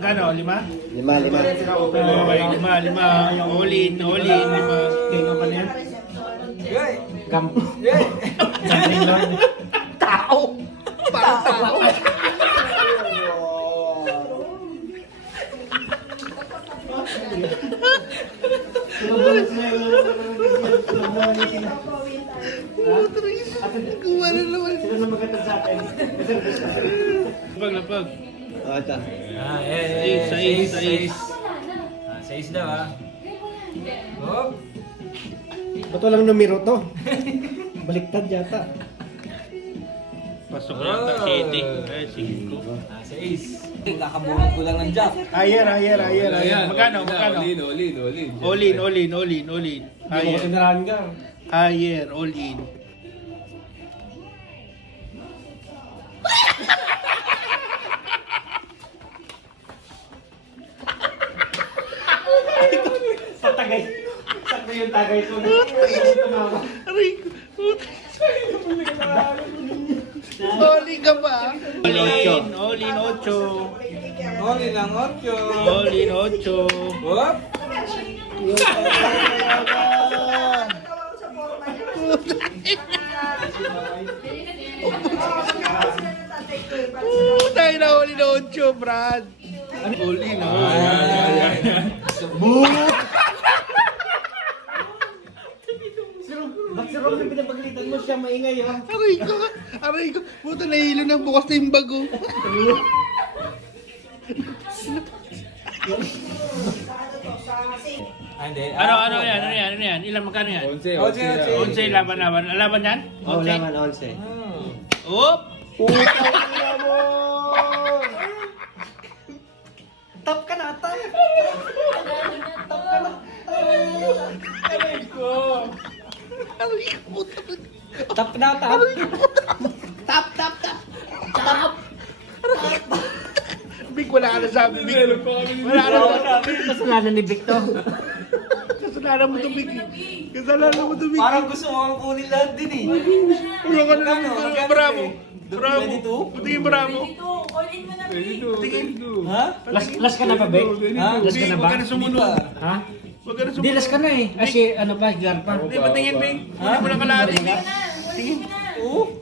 Kano? 5? 5. Okay, 5. All in, 5. Kaya pa niya. Gam. Tao! Parang tao! Kumana naman. Sino na magkatag sa akin? Lapag. Ata. Sais daw ah. Oh. Ba't walang numero to? Baliktad yata. Pasok yata, City. Ay, sige ko. Sais. Kakabuhat ko lang ng jack. Higher. Magkano? All in. All in. Hindi mo Higher. tinirahan ka. Higher, all in. Sa tagay. Sakto yung tagay ko. Tumawa. Aray ko. All in ka ba? All in, 8. All in lang 8. All in, 8. Whoop. Tayo na all in, 8, Brad. All in, Ba't si Rom na pinapagalitan mo siya maingay ha? Aray ko. Puta, nahilo ng bukas na yung bago. Ano yan? Ilan, magkano yan? 11 laban. Laban yan? Oh, 11? laman 11. Oop! Top ka na, top! Aray ko, puta. Top na, top! Big, wala ka na sabi, Big. Wala ka na sabi. Kasalanan ni Victor. Kasalanan mo to, Big. Kasalanan mo to, Big. Parang gusto mo akong kunin lahat din eh. Wala ka na lang. Magkano? Bravo. 22? Tingin bravo. Tingin. Ha? Last ka na pa, Vic? Ha? Last ka na ba? Huwag ka na sumunod. Ha? Huwag ka na Hindi, sumunod. last ka na eh. Kasi ano pa, gar pa. Hindi, patingin, Big. Hindi mo lang kalahati, Big. Tingin.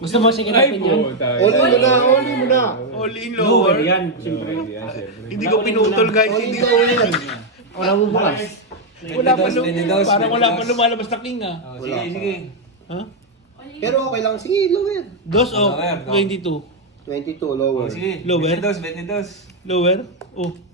Gusto mo sige natin yun? All in mo na. All in, Lower lower. yan, siyempre. Hindi ko pinutol, guys. Hindi ko yan. Wala mo bukas. Wala pa parang wala pa lumalabas na king, ah. Sige. Ha? Pero okay lang. Sige, lower. Dos o Lower, go. 22? 22, lower. Sige. Lower? 22. Lower? Oh.